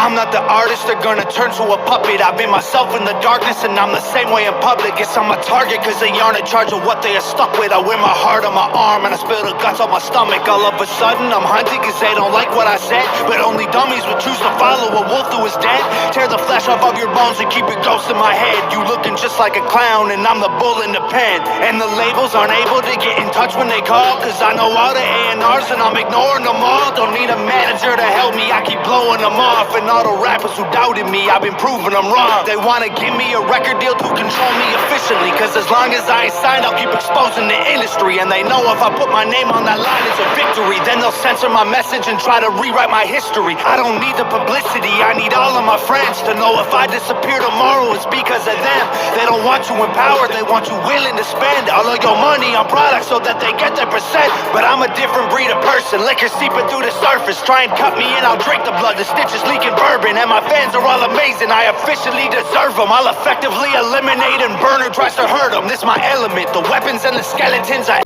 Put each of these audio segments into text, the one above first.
I'm not the artist, they're gonna turn to a puppet. I've been myself in the darkness and I'm the same way in public. Guess I'm a target cause they aren't in charge of what they are stuck with. I wear my heart on my arm and I spill the guts on my stomach. All of a sudden I'm hunted cause they don't like what I said. But only dummies would choose to follow a wolf who is dead. Tear the flesh off of your bones and keep your ghost in my head. You looking just like a clown and I'm the bull in the pen. And the labels aren't able to get in touch when they call, cause I know all the A&Rs and I'm ignoring them all. Don't need a manager to help me, I keep blowing them off. And all the rappers who doubted me, I've been proving them wrong. They wanna give me a record deal to control me efficiently, cause as long as I ain't signed, I'll keep exposing the industry. And they know if I put my name on that line, it's a victory. Then they'll censor my message and try to rewrite my history. I don't need the publicity, I need all of my friends to know if I disappear tomorrow, it's because of them. They don't want you empowered, they want you willing to spend all of your money on products so that they get their percent. But I'm a different breed of person, liquor seeping through the surface. Try and cut me and I'll drink the blood, the stitches leaking bourbon. And my fans are all amazing, I officially deserve them. I'll effectively eliminate and burn who tries to hurt them. This my element, the weapons and the skeletons I...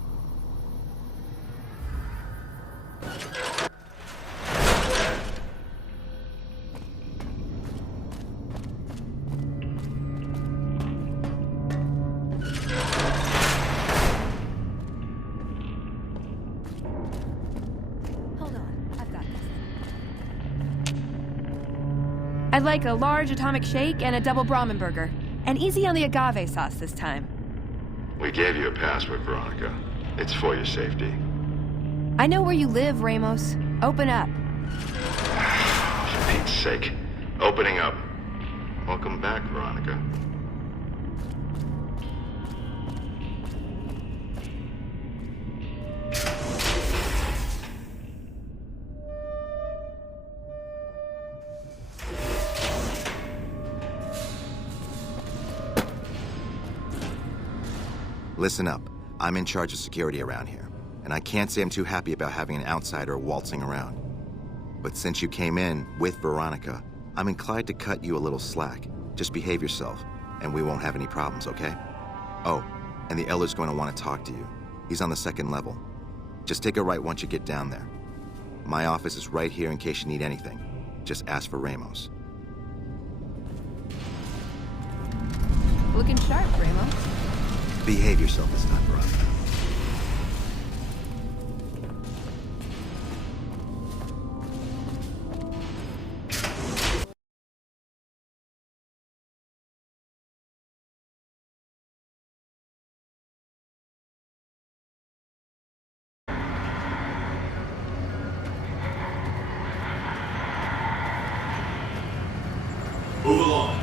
I'd like a large atomic shake and a double Brahmin burger. And easy on the agave sauce this time. We gave you a password, Veronica. It's for your safety. I know where you live, Ramos. Open up. For Pete's sake. Opening up. Welcome back, Veronica. Listen up. I'm in charge of security around here, and I can't say I'm too happy about having an outsider waltzing around. But since you came in with Veronica, I'm inclined to cut you a little slack. Just behave yourself, and we won't have any problems, okay? Oh, and the Elder's going to want to talk to you. He's on the 2nd level. Just take a right once you get down there. My office is right here in case you need anything. Just ask for Ramos. Looking sharp, Ramos. Behave yourself this time, Veronica. Move along.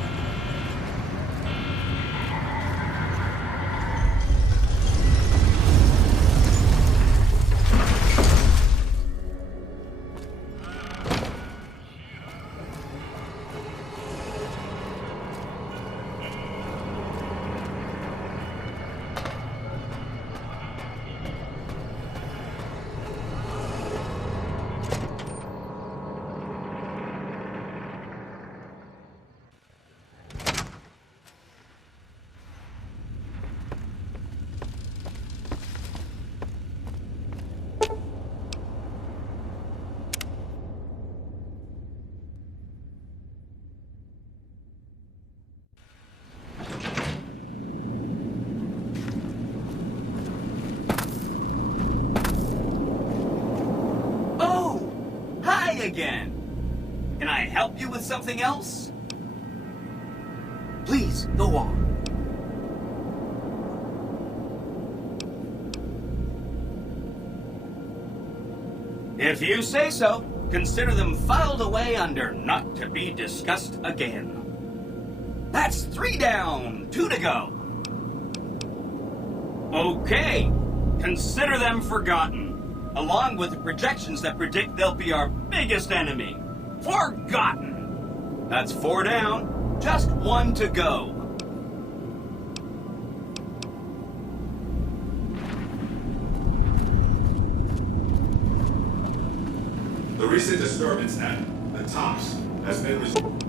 Again. Can I help you with something else? Please, go on. If you say so, consider them filed away under not to be discussed again. That's 3 down, 2 to go. Okay, consider them forgotten. Along with the projections that predict they'll be our biggest enemy. Forgotten! That's 4 down, just 1 to go. The recent disturbance at the Tops has been resolved.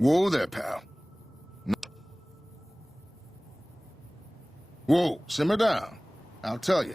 Whoa there, pal. Whoa, simmer down. I'll tell you.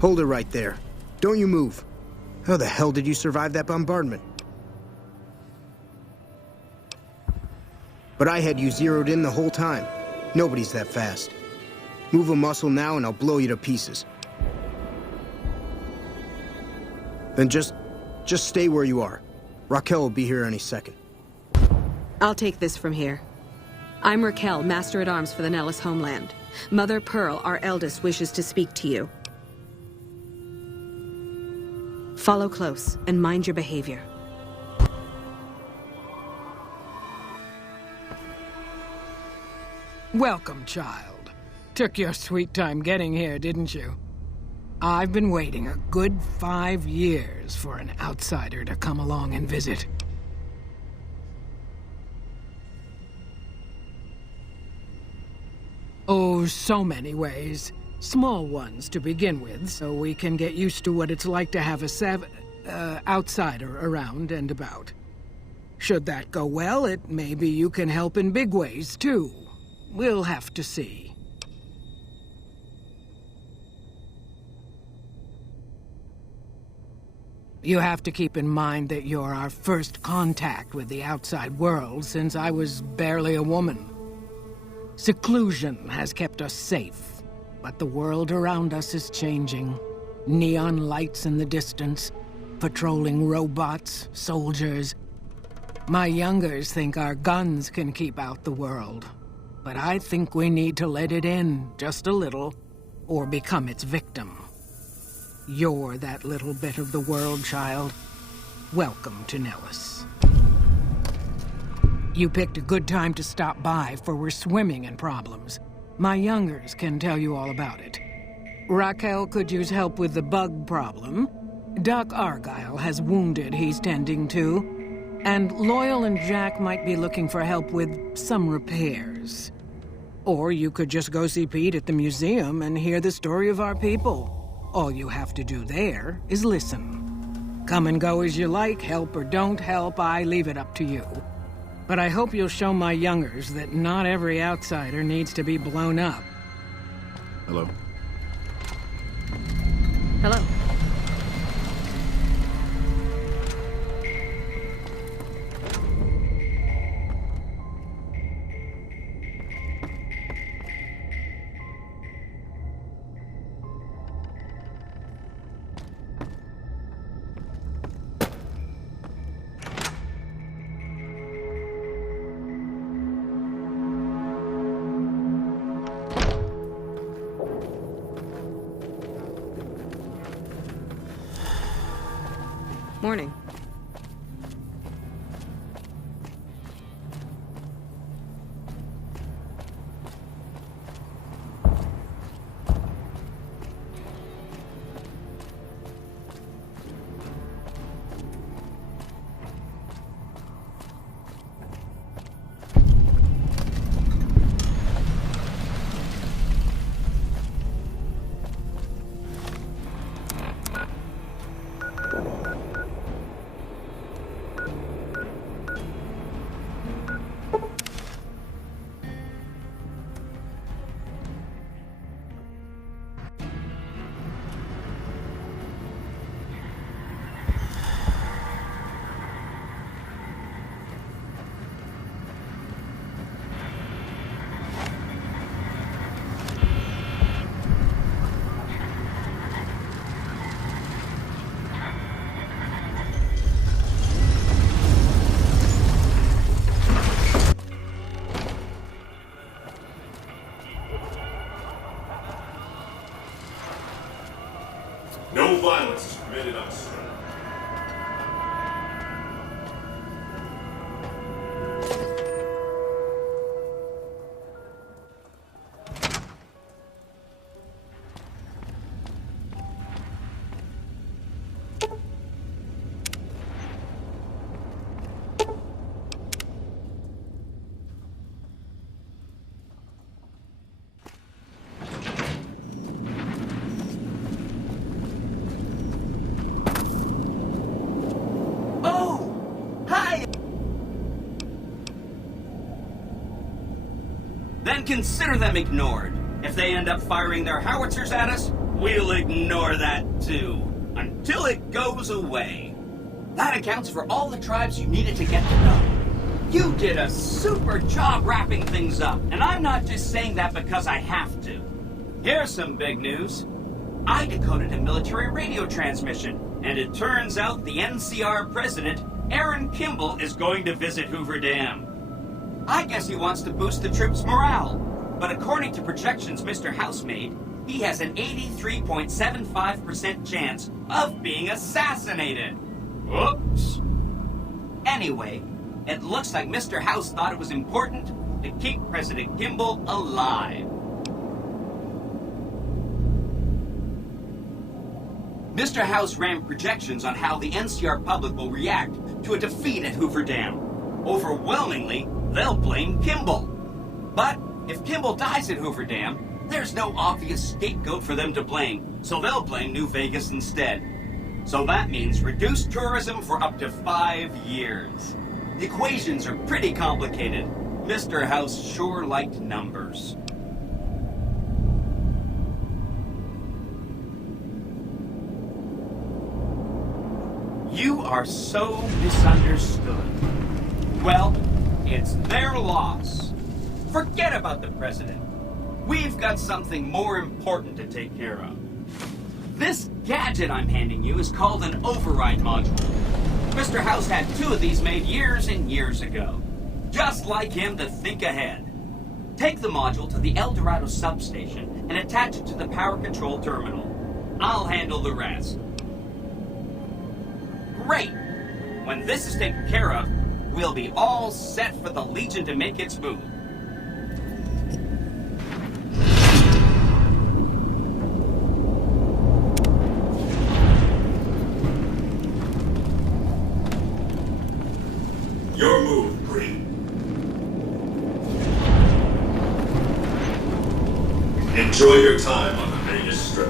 Hold it right there. Don't you move. How the hell did you survive that bombardment? But I had you zeroed in the whole time. Nobody's that fast. Move a muscle now and I'll blow you to pieces. Then just stay where you are. Raquel will be here any second. I'll take this from here. I'm Raquel, Master-at-Arms for the Nellis homeland. Mother Pearl, our eldest, wishes to speak to you. Follow close and mind your behavior. Welcome, child. Took your sweet time getting here, didn't you? I've been waiting a good 5 years for an outsider to come along and visit. Oh, so many ways. Small ones to begin with, so we can get used to what it's like to have a outsider around and about. Should that go well, maybe you can help in big ways, too. We'll have to see. You have to keep in mind that you're our first contact with the outside world since I was barely a woman. Seclusion has kept us safe. But the world around us is changing. Neon lights in the distance, patrolling robots, soldiers. My youngers think our guns can keep out the world. But I think we need to let it in, just a little, or become its victim. You're that little bit of the world, child. Welcome to Nellis. You picked a good time to stop by, for we're swimming in problems. My youngers can tell you all about it. Raquel could use help with the bug problem. Doc Argyle has wounded he's tending to. And Loyal and Jack might be looking for help with some repairs. Or you could just go see Pete at the museum and hear the story of our people. All you have to do there is listen. Come and go as you like, help or don't help, I leave it up to you. But I hope you'll show my youngers that not every outsider needs to be blown up. Hello? Hello. Morning. No violence is permitted on strike. Then consider them ignored. If they end up firing their howitzers at us, we'll ignore that too. Until it goes away. That accounts for all the tribes you needed to get to know. You did a super job wrapping things up, and I'm not just saying that because I have to. Here's some big news. I decoded a military radio transmission, and it turns out the NCR president, Aaron Kimball, is going to visit Hoover Dam. I guess he wants to boost the troops' morale, but according to projections Mr. House made, he has an 83.75% chance of being assassinated. Whoops. Anyway, it looks like Mr. House thought it was important to keep President Kimball alive. Mr. House ran projections on how the NCR public will react to a defeat at Hoover Dam. Overwhelmingly, they'll blame Kimball. But if Kimball dies at Hoover Dam, there's no obvious scapegoat for them to blame, so they'll blame New Vegas instead. So that means reduced tourism for up to 5 years. The equations are pretty complicated. Mr. House sure liked numbers. You are so misunderstood. Well, it's their loss. Forget about the president. We've got something more important to take care of. This gadget I'm handing you is called an override module. Mr. House had 2 of these made years and years ago. Just like him to think ahead. Take the module to the El Dorado substation and attach it to the power control terminal. I'll handle the rest. Great! When this is taken care of, we'll be all set for the Legion to make its move. Your move, Green. Enjoy your time on the Vegas Strip.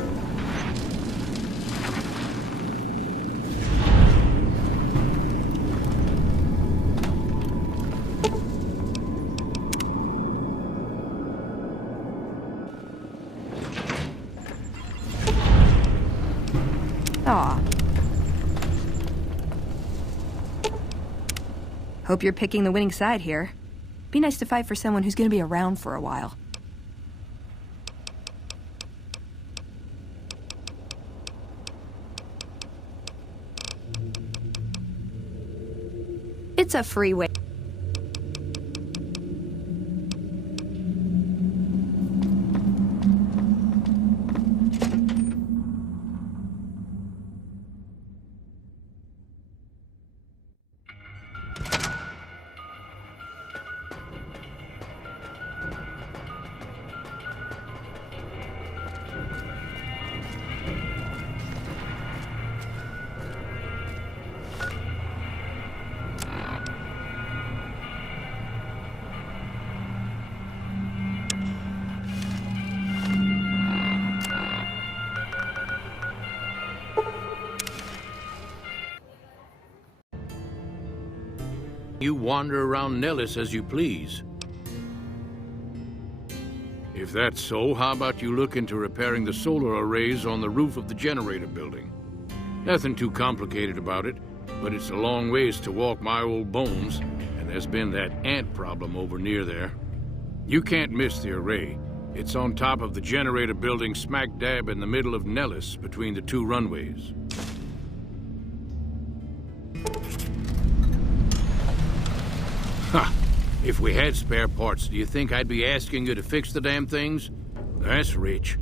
Hope you're picking the winning side here. Be nice to fight for someone who's gonna be around for a while. It's a freeway. You wander around Nellis as you please. If that's so, how about you look into repairing the solar arrays on the roof of the generator building? Nothing too complicated about it, but it's a long ways to walk my old bones, and there's been that ant problem over near there. You can't miss the array. It's on top of the generator building smack dab in the middle of Nellis between the two runways. Ha! If we had spare parts, do you think I'd be asking you to fix the damn things? That's rich.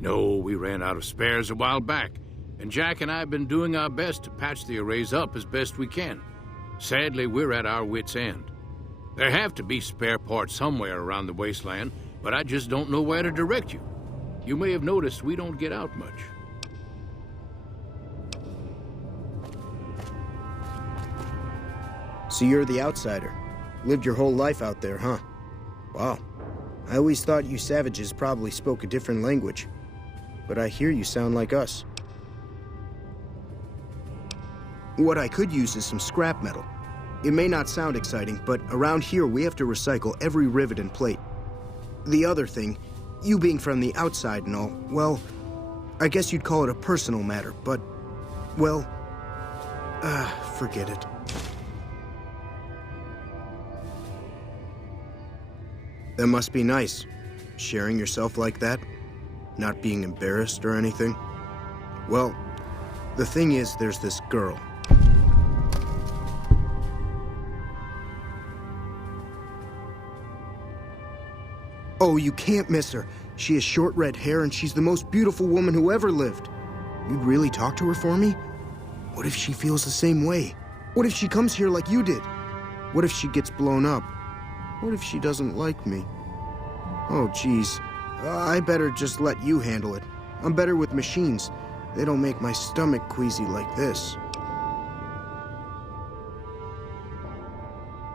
No, we ran out of spares a while back, and Jack and I have been doing our best to patch the arrays up as best we can. Sadly, we're at our wits' end. There have to be spare parts somewhere around the wasteland, but I just don't know where to direct you. You may have noticed we don't get out much. So you're the outsider. Lived your whole life out there, huh? Wow. I always thought you savages probably spoke a different language. But I hear you sound like us. What I could use is some scrap metal. It may not sound exciting, but around here we have to recycle every rivet and plate. The other thing, you being from the outside and all, well, I guess you'd call it a personal matter, but, well, forget it. That must be nice, sharing yourself like that, not being embarrassed or anything. Well, the thing is, there's this girl. Oh, you can't miss her. She has short red hair and she's the most beautiful woman who ever lived. You'd really talk to her for me? What if she feels the same way? What if she comes here like you did? What if she gets blown up? What if she doesn't like me? Oh, geez. I better just let you handle it. I'm better with machines. They don't make my stomach queasy like this.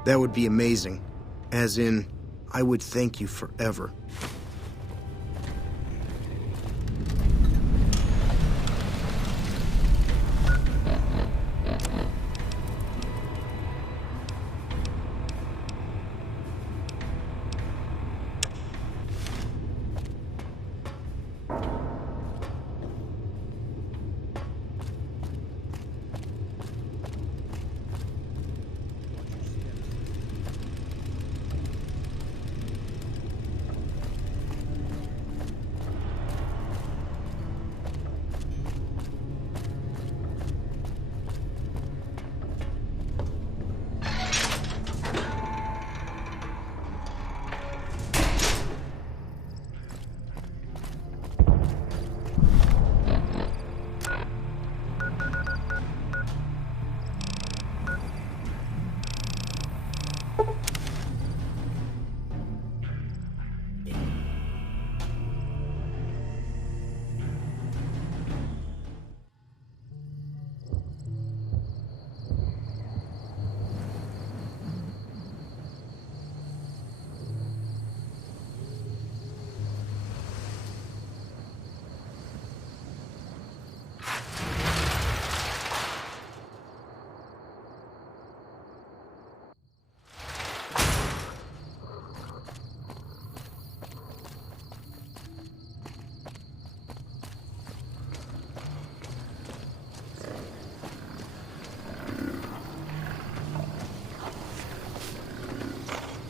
That would be amazing. As in, I would thank you forever.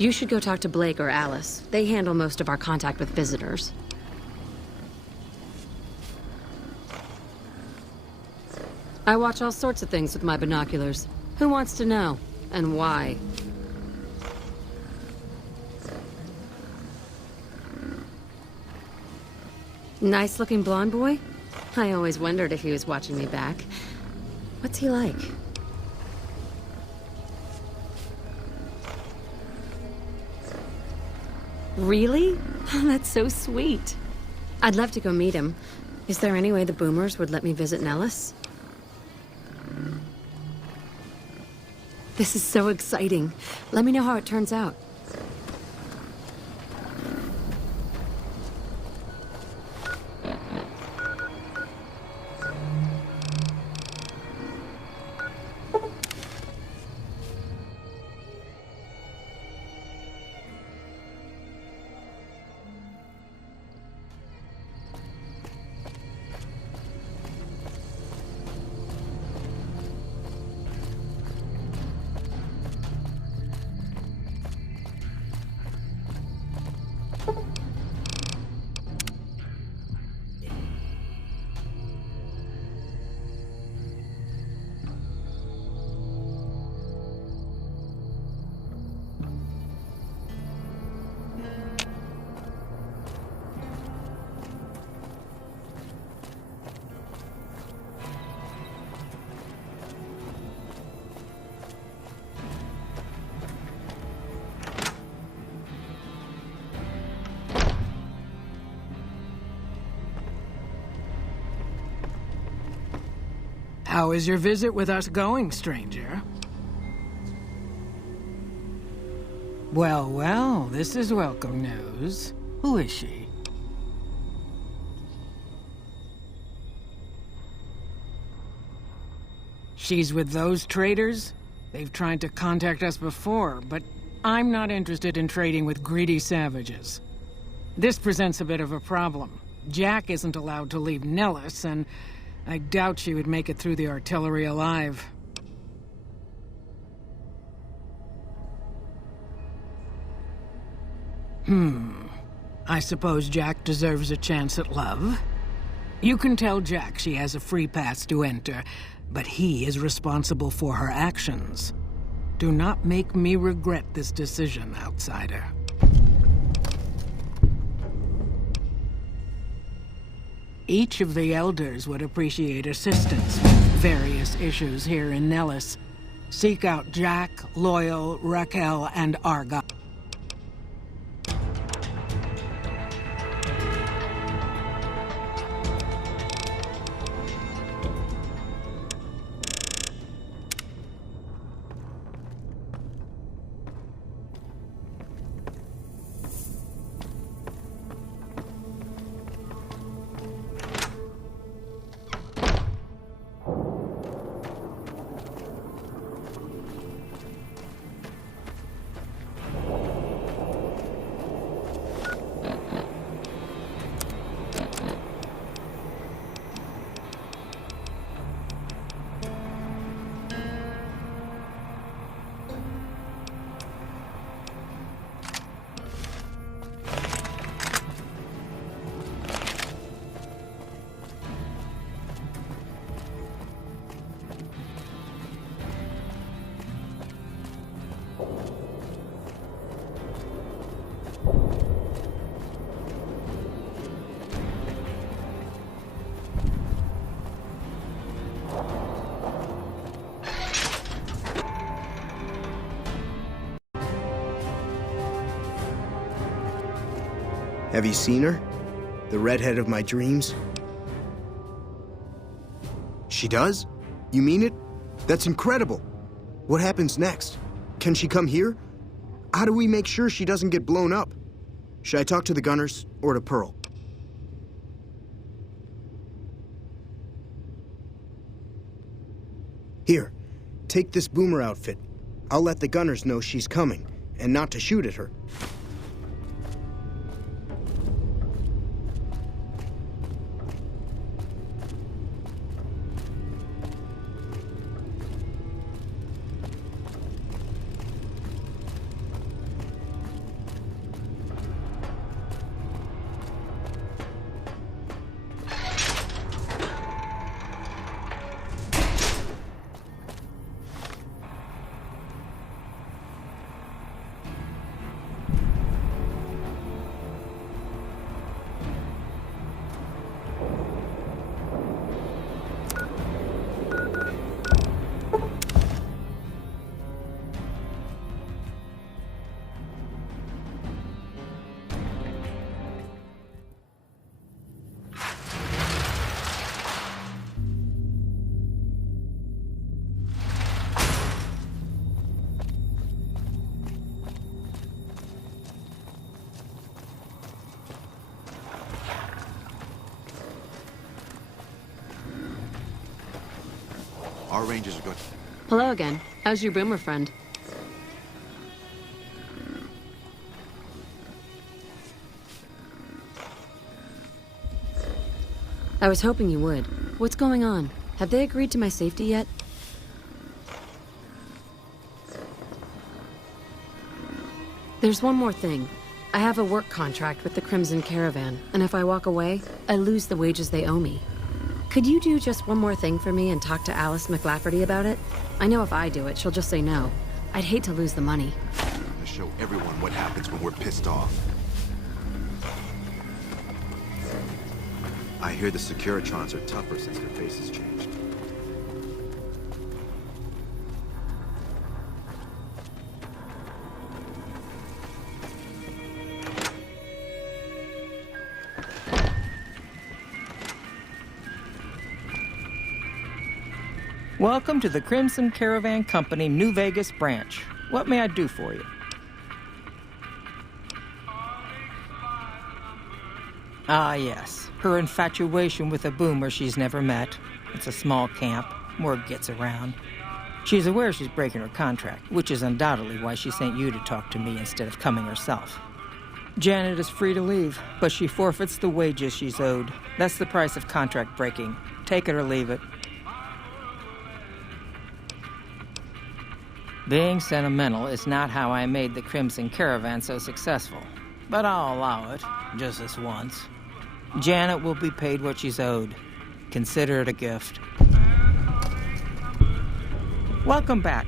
You should go talk to Blake or Alice. They handle most of our contact with visitors. I watch all sorts of things with my binoculars. Who wants to know? And why? Nice-looking blonde boy? I always wondered if he was watching me back. What's he like? Really? Oh, that's so sweet. I'd love to go meet him. Is there any way the Boomers would let me visit Nellis? This is so exciting. Let me know how it turns out. How is your visit with us going, stranger? Well, well, this is welcome news. Who is she? She's with those traders? They've tried to contact us before, but I'm not interested in trading with greedy savages. This presents a bit of a problem. Jack isn't allowed to leave Nellis, and I doubt she would make it through the artillery alive. I suppose Jack deserves a chance at love? You can tell Jack she has a free pass to enter, but he is responsible for her actions. Do not make me regret this decision, outsider. Each of the elders would appreciate assistance with various issues here in Nellis. Seek out Jack, Loyal, Raquel, and Arga. Have you seen her? The redhead of my dreams? She does? You mean it? That's incredible. What happens next? Can she come here? How do we make sure she doesn't get blown up? Should I talk to the Gunners or to Pearl? Here, take this Boomer outfit. I'll let the Gunners know she's coming, and not to shoot at her. Our rangers are going... Hello again. How's your boomer friend? I was hoping you would. What's going on? Have they agreed to my safety yet? There's one more thing. I have a work contract with the Crimson Caravan, and if I walk away, I lose the wages they owe me. Could you do just one more thing for me and talk to Alice McLafferty about it? I know if I do it, she'll just say no. I'd hate to lose the money. To show everyone what happens when we're pissed off. I hear the Securitrons are tougher since their faces changed. Welcome to the Crimson Caravan Company, New Vegas branch. What may I do for you? Ah, yes. Her infatuation with a boomer she's never met. It's a small camp. Word gets around. She's aware she's breaking her contract, which is undoubtedly why she sent you to talk to me instead of coming herself. Janet is free to leave, but she forfeits the wages she's owed. That's the price of contract breaking. Take it or leave it. Being sentimental is not how I made the Crimson Caravan so successful, but I'll allow it, just this once. Janet will be paid what she's owed. Consider it a gift. Welcome back.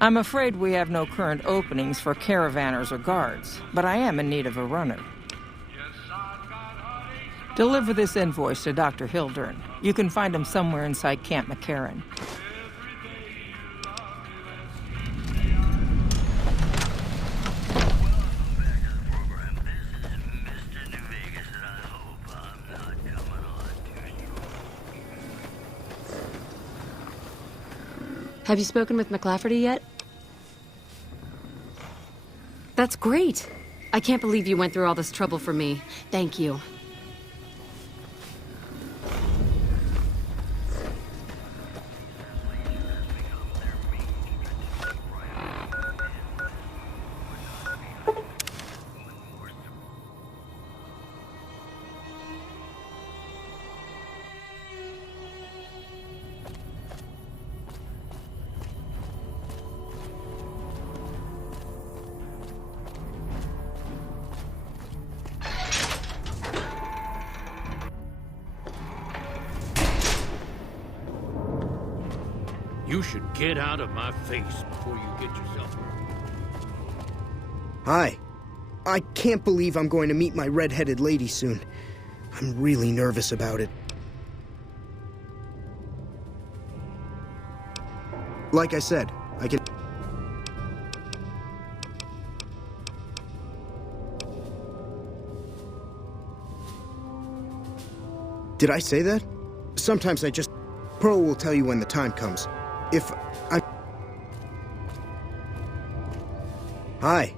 I'm afraid we have no current openings for caravanners or guards, but I am in need of a runner. Deliver this invoice to Dr. Hildern. You can find him somewhere inside Camp McCarran. Have you spoken with McLafferty yet? That's great! I can't believe you went through all this trouble for me. Thank you. You should get out of my face before you get yourself hurt. Hi. I can't believe I'm going to meet my red-headed lady soon. I'm really nervous about it. Like I said, I can... Did I say that? Sometimes I just... Pearl will tell you when the time comes. If I... Hi.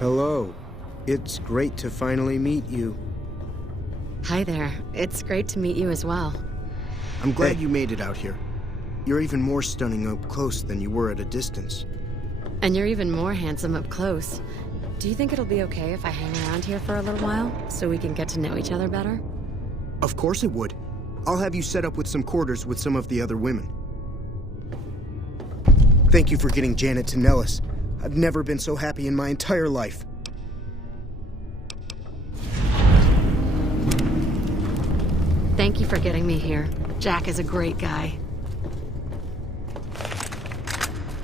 Hello. It's great to finally meet you. Hi there. It's great to meet you as well. I'm glad you made it out here. You're even more stunning up close than you were at a distance. And you're even more handsome up close. Do you think it'll be okay if I hang around here for a little while, so we can get to know each other better? Of course it would. I'll have you set up with some quarters with some of the other women. Thank you for getting Janet to Nellis. I've never been so happy in my entire life. Thank you for getting me here. Jack is a great guy.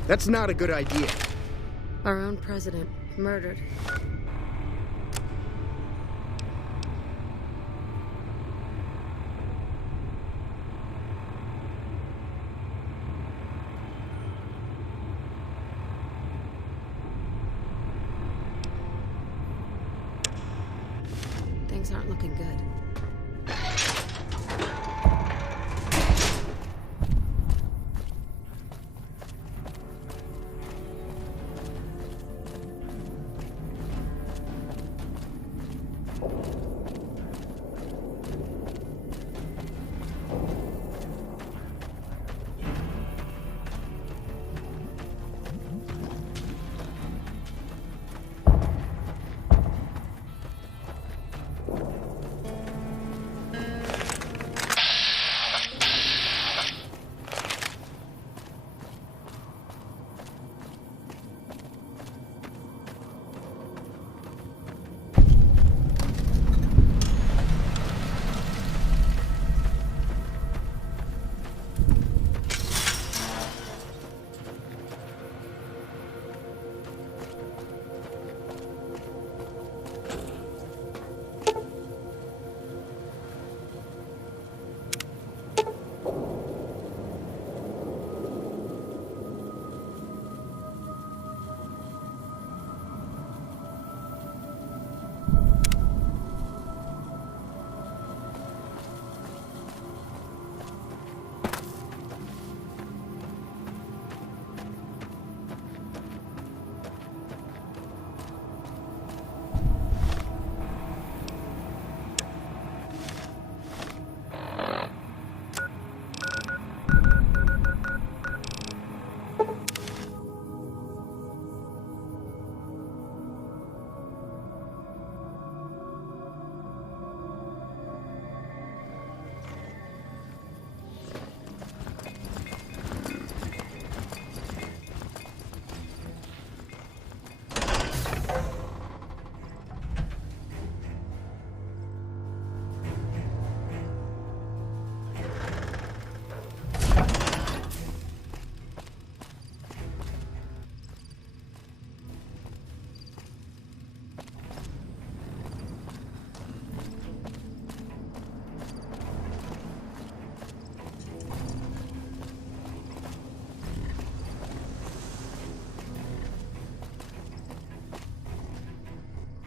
That's not a good idea. Our own president, murdered. Things aren't looking good.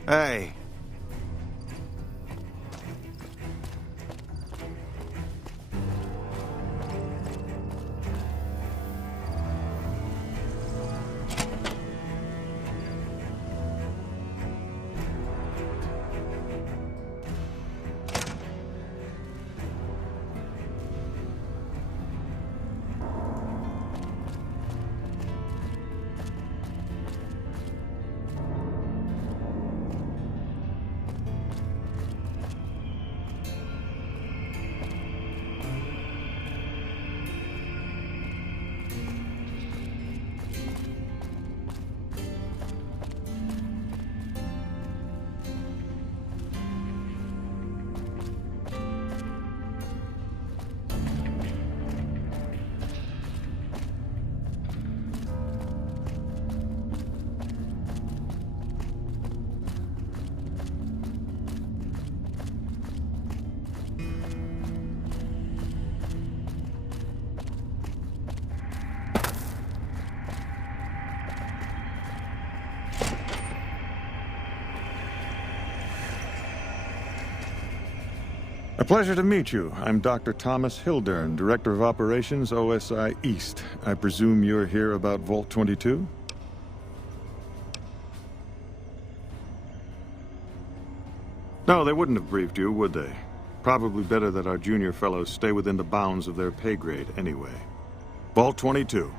Hey. A pleasure to meet you. I'm Dr. Thomas Hildern, Director of Operations, OSI East. I presume you're here about Vault 22? No, they wouldn't have briefed you, would they? Probably better that our junior fellows stay within the bounds of their pay grade anyway. Vault 22.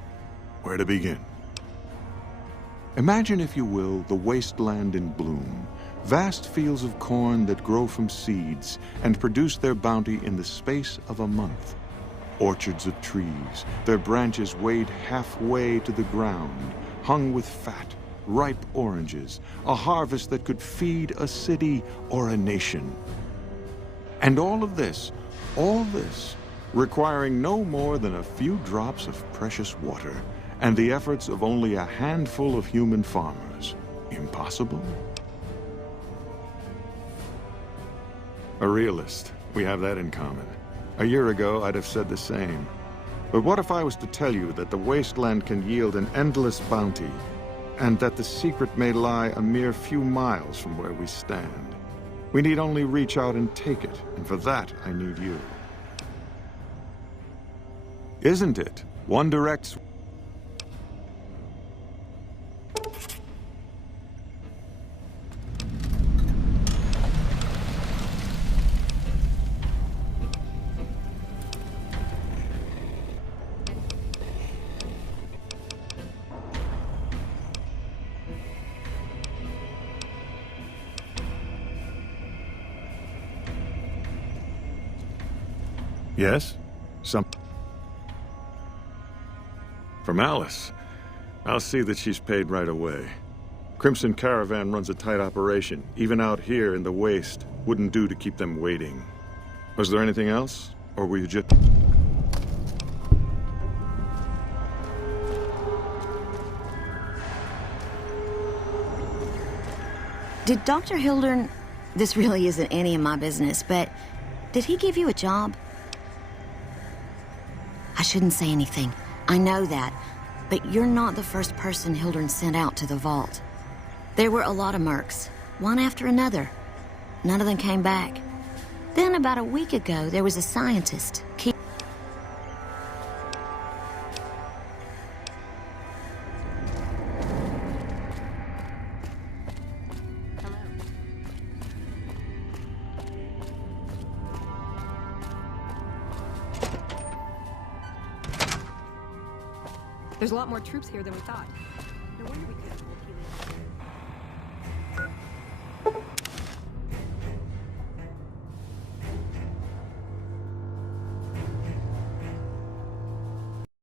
Where to begin? Imagine, if you will, the wasteland in bloom. Vast fields of corn that grow from seeds and produce their bounty in the space of a month. Orchards of trees, their branches weighed halfway to the ground, hung with fat, ripe oranges, a harvest that could feed a city or a nation. And all this, requiring no more than a few drops of precious water and the efforts of only a handful of human farmers. Impossible? A realist. We have that in common. A year ago, I'd have said the same. But what if I was to tell you that the wasteland can yield an endless bounty, and that the secret may lie a mere few miles from where we stand? We need only reach out and take it, and for that, I need you. Isn't it? One direct... Yes? From Alice. I'll see that she's paid right away. Crimson Caravan runs a tight operation. Even out here in the waste, wouldn't do to keep them waiting. Was there anything else? Or were you just... Did Dr. Hildern... This really isn't any of my business, but... Did he give you a job? I shouldn't say anything. I know that. But you're not the first person Hildern sent out to the vault. There were a lot of mercs, one after another. None of them came back. Then about a week ago, there was a scientist. There's a lot more troops here than we thought. No wonder we could.